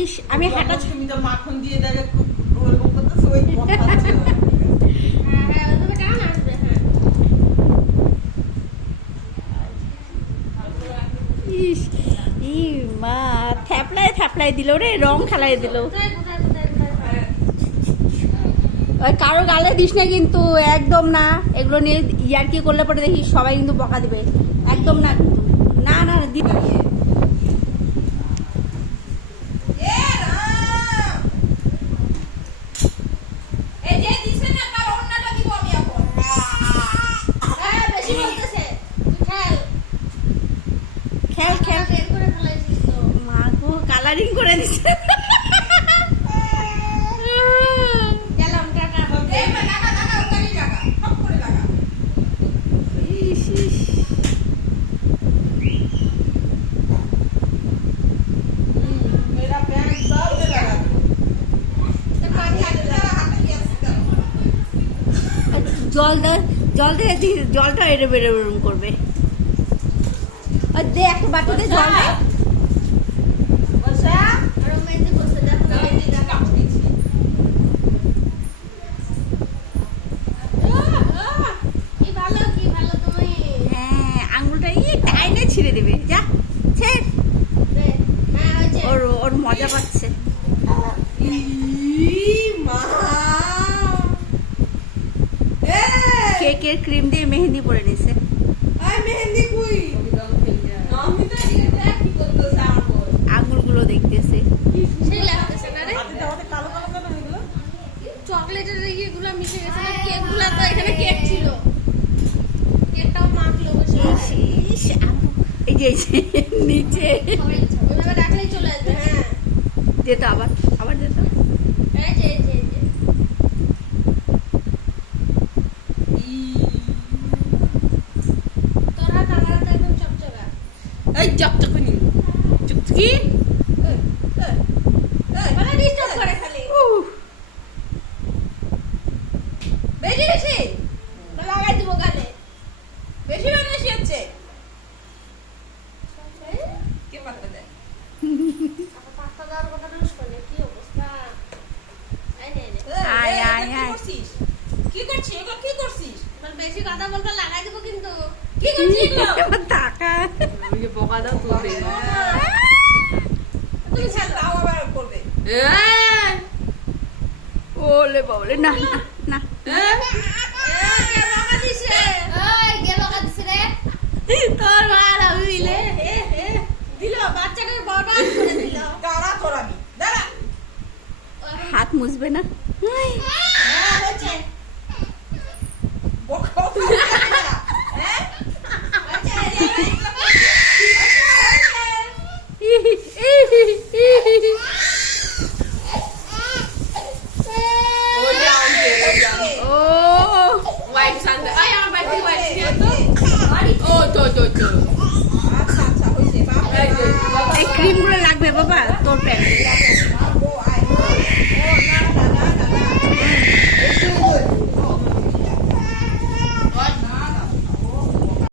ইস আমি হাঁটা তুমি তো মাখন দিয়ে দেবে খুব গোল গোল করতে সবাই খাচ্ছে হ্যাঁ হ্যাঁ ওটা কেমন আসবে হ্যাঁ ইস ই মা থ্যাপলাই দিল রে, রং খেলাই দিল। কোথায় কোথায় কোথায় কোথায় ওই কারো গালে দিস না কিন্তু, একদম না। এগুলো নিয়ে ইয়ার্কি করলে পরে দেখি সবাই কিন্তু বকা দিবে, একদম না কিন্তু। না না দিবে হ্যাঁ বেশি বলতেছে খেল খেল খেল। বের করে ফেলাইছিস তো মা গো কালারিং করে দিচ্ছে। গেলাম টাটা ইস, ইস। मेरा पैर सब पे लगा জল দে জলটা এরম করবে। আর দে একটা বাটিতে জল দে। बसा আর মেহেন্দি বসে দেখো মেহেন্দি দেখা কি ভালো তুমি হ্যাঁ আঙুলটা টাইনে ছিঁড়ে দেবে, যা ছেড়। রে হ্যাঁ হয়েছে ওর মজা পাচ্ছে। মা কেকের ক্রিম দিয়ে মেহেন্দি পরে নিছে। আই মেহেন্দি কই আমি তো এটা কি করতেছ আমার আঙুলগুলো দেখতেছে। সেই লাগতেছে না রে হাতে দাওতে কালো কালো কেন এগুলো চকলেটের ইয়েগুলো মিশে গেছে না কেকগুলো তো এখানে কেক ছিল কেকটাও মাখলো বসে ইস, ইস, এই যে নিচে ওইভাবে রাখলেই চলে আসবে হ্যাঁ যেত আবার যেত। এই যে এই যে এই যে তোর হাত আমার হাতে একদম চকচকা এই চকচকনি চুপকি মানে ডিস্টার্ব করে খালি বেশি বেশি লাগাই দিব গালে বেশি বেশি হচ্ছে কে পাত্তা দেয় পাস্তা দেওয়ার কথা না শুনে কি অবস্থা এই নে নে আয়, আয়, কি আয়। করছিস কি করছিস এগুলো কি করছিস মানে বেশি কথা বলবে লাগাই দিব কিন্তু কি করছিস এগুলো টাকা আমি যে বকা দাও তুলবে তুমি ছাড় দাও আবার করবে ওলে বাবলে না না না। কে বকা দিছে ওই কে বকা দিছে রে তোর মার আমি মিলে দিল বাচ্চাটাকে বরবাদ করে দিল দাঁড়া তোরাবি দাঁড়া হাত মুছবে না। হ্যাঁ হচ্ছে বকা হ্যাঁ ও ওয়াইপস আনতে আয় আমার বাইকে ওয়াইপস নিয়ে তো ও তো আচ্ছা আচ্ছা হইছে বাবা এই ক্রিমগুলো লাগবে বাবা তোর প্যান্ট।